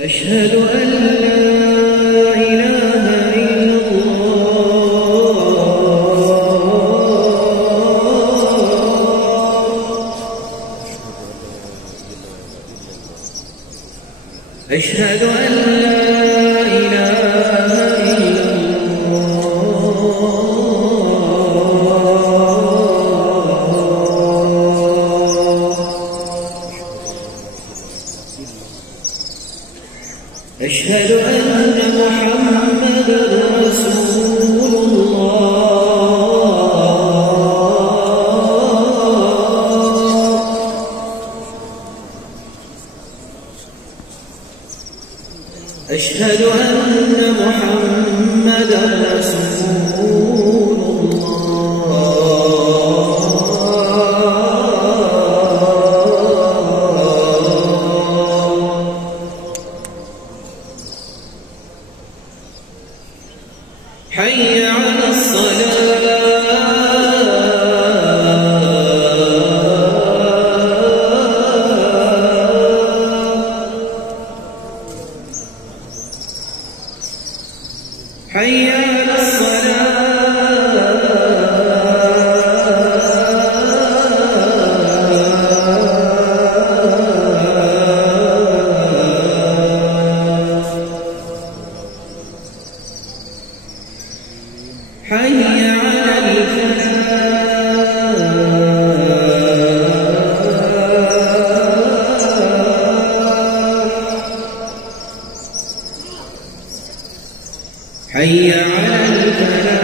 أشهد أن لا إله إلا الله. أشهد أن لا إله إلا الله. أشهد أن محمدًا رسول الله. أشهد أن محمدًا رسول الله. حي على الصلاة. حي على حي على الفلاح. حي على الفلاح.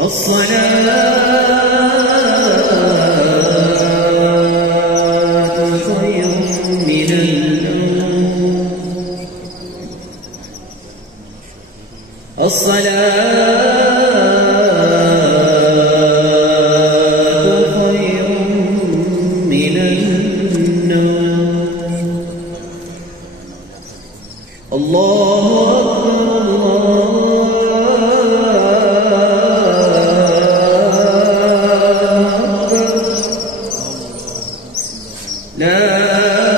الصلاة خير من النوم. الصلاة خير من النوم. الله أكبر. لا